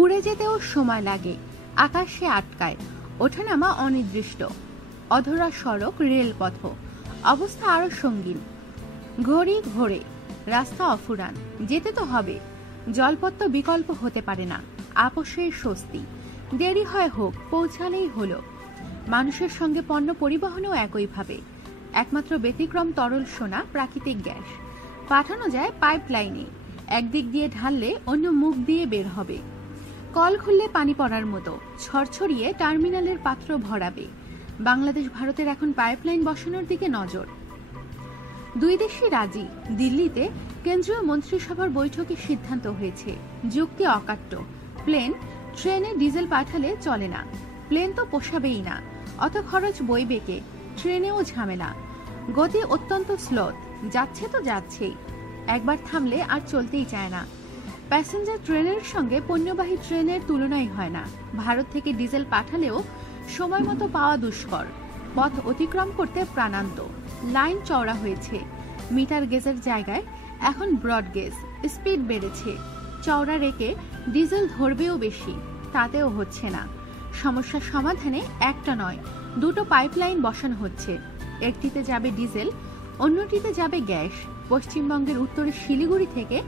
উড়ে যেতেও সময় লাগে, আকাশে আটকায়, ওঠানামা অনির্দিষ্ট, অধরা সড়ক রেলপথ, অবস্থা আরো সঙ্গীন। ঘড়ি ঘোরে, রাস্তা অফুরান, যেতে তো হবে। জলপথ তো বিকল্প হতে পারে না। আপোষের স্বস্তি, দেরি হয় হোক, পৌঁছালেই হলো। মানুষের সঙ্গে পণ্য পরিবহনও একইভাবে। একমাত্র ব্যতিক্রম তরল সোনা, প্রাকৃতিক গ্যাস। পাঠানো যায় পাইপ লাইনে, একদিক দিয়ে ঢাললে অন্য মুখ দিয়ে বের হবে। কল খুললে পানি পড়ার মতো ছড়ছড়িয়ে টার্মিনালের পাত্র ভরাবে। বাংলাদেশ ভারতের এখন পাইপলাইন বসানোর দিকে নজর। দুই দেশই রাজি। দিল্লিতে কেন্দ্রীয় মন্ত্রিসভার বৈঠকে সিদ্ধান্ত হয়েছে, যুক্তি অকাট্য। প্লেন ট্রেনে ডিজেল পাঠালে চলে না, প্লেন তো পোষাবেই না, অত খরচ বইবে কে? ট্রেনেও ঝামেলা, গতি অত্যন্ত স্লোথ, যাচ্ছে তো যাচ্ছেই, একবার থামলে আর চলতেই চায় না। প্যাসেঞ্জার ট্রেনের সঙ্গে পণ্যবাহী ট্রেনের তুলনাই হয় না। ভারত থেকে ডিজেল পাঠালেও সময় মতো পাওয়া দুষ্কর, পথ অতিক্রম করতে প্রাণান্ত। লাইন চওড়া হয়েছে, মিটার গেজের জায়গায় এখন ব্রড গেজ। স্পিড বেড়েছে, চওড়া রেখে ডিজেল ধরবেও বেশি, তাতেও হচ্ছে না। সমস্যার সমাধানে একটা নয়, দুটো পাইপলাইন বসানো হচ্ছে। একটিতে যাবে ডিজেল, অন্যটিতে যাবে গ্যাস। পশ্চিমবঙ্গের উত্তরে শিলিগুড়ি থেকে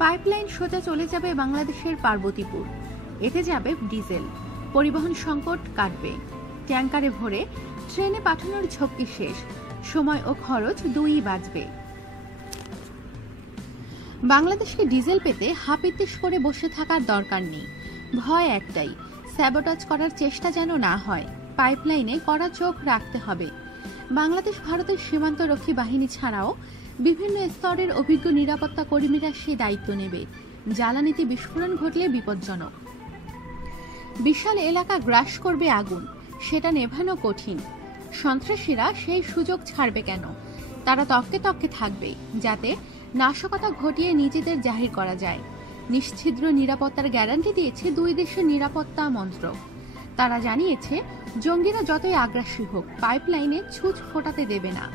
পাইপলাইন সোজা চলে যাবে বাংলাদেশের পার্বতীপুর। এতে যাবে ডিজেল, পরিবহন সংকট কাটবে। ট্যাঙ্কারে ভরে ট্রেনে পাঠানোর ঝক্কি শেষ, সময় ও খরচ দুইই বাঁচবে। বাংলাদেশকে ডিজেল পেতে হাপিত্তিশ করে বসে থাকার দরকার নেই। ভয় একটাই, স্যাবোটাজ করার চেষ্টা যেন না হয়। পাইপলাইনে কড়া চোখ রাখতে হবে। বাংলাদেশ ভারতের সীমান্তরক্ষী বাহিনী ছাড়াও বিভিন্ন স্তরের অভিজ্ঞ নিরাপত্তা কর্মীরা সেই দায়িত্ব নেবে। জ্বালানিতে বিস্ফোরণ ঘটলে বিপজ্জনক। বিশাল এলাকা গ্রাস করবে আগুন, সেটা নেভানো কঠিন। সন্ত্রাসীরা সেই সুযোগ ছাড়বে কেন? তারা তককে তককে থাকবে, যাতে নাশকতা ঘটিয়ে নিজেদের জাহির করা যায়। নিশ্ছিদ্র নিরাপত্তার গ্যারান্টি দিয়েছে দুই দেশের নিরাপত্তা মন্ত্রক। তারা জানিয়েছে, জঙ্গিরা যতই আগ্রাসী হোক, পাইপলাইনে ছুঁচ ফোটাতে দেবে না।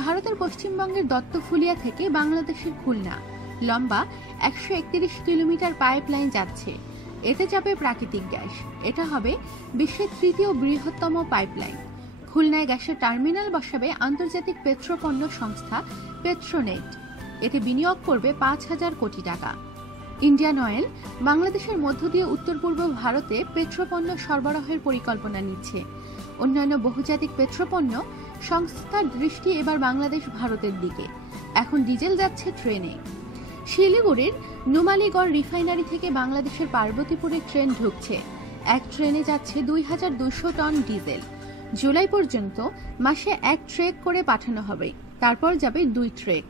ভারতের পশ্চিমবঙ্গের দত্তফুলিয়া থেকে বাংলাদেশের খুলনা লম্বা 131 কিলোমিটার পাইপলাইন যাচ্ছে। এতে যাবে প্রাকৃতিক গ্যাস। এটা হবে বিশ্বের তৃতীয় বৃহত্তম পাইপলাইন। খুলনায় গ্যাসের টার্মিনাল বসাবে আন্তর্জাতিক পেট্রোপণ্য সংস্থা পেট্রোনেট। এতে বিনিয়োগ করবে 5,000 কোটি টাকা। ইন্ডিয়ান অয়েল বাংলাদেশের মধ্য দিয়ে উত্তর পূর্ব ভারতে পেট্রোপণ্য সরবরাহের পরিকল্পনা নিচ্ছে। অন্যান্য বহুজাতিক পেট্রোপণ্য সংস্থার দৃষ্টি এবার বাংলাদেশ ভারতের দিকে। এখন ডিজেল যাচ্ছে ট্রেনে। শিলিগুড়ির নুমালীগড় রিফাইনারি থেকে বাংলাদেশের পার্বতীপুরে ট্রেন ঢুকছে। এক ট্রেনে যাচ্ছে 2,200 টন ডিজেল। জুলাই পর্যন্ত মাসে 1 ট্রেক করে পাঠানো হবে, তারপর যাবে 2 ট্রেক।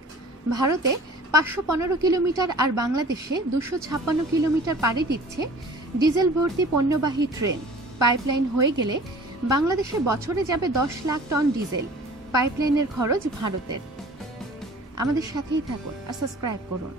ভারতে 515 কিলোমিটার আর বাংলাদেশে 256 কিলোমিটার পাড়ি দিচ্ছে ডিজেল ভর্তি পণ্যবাহী ট্রেন। পাইপলাইন হয়ে গেলে বাংলাদেশে বছরে যাবে 10 লাখ টন ডিজেল। পাইপলাইনের খরচ ভারতের। আমাদের সাথেই থাকুন আর সাবস্ক্রাইব করুন।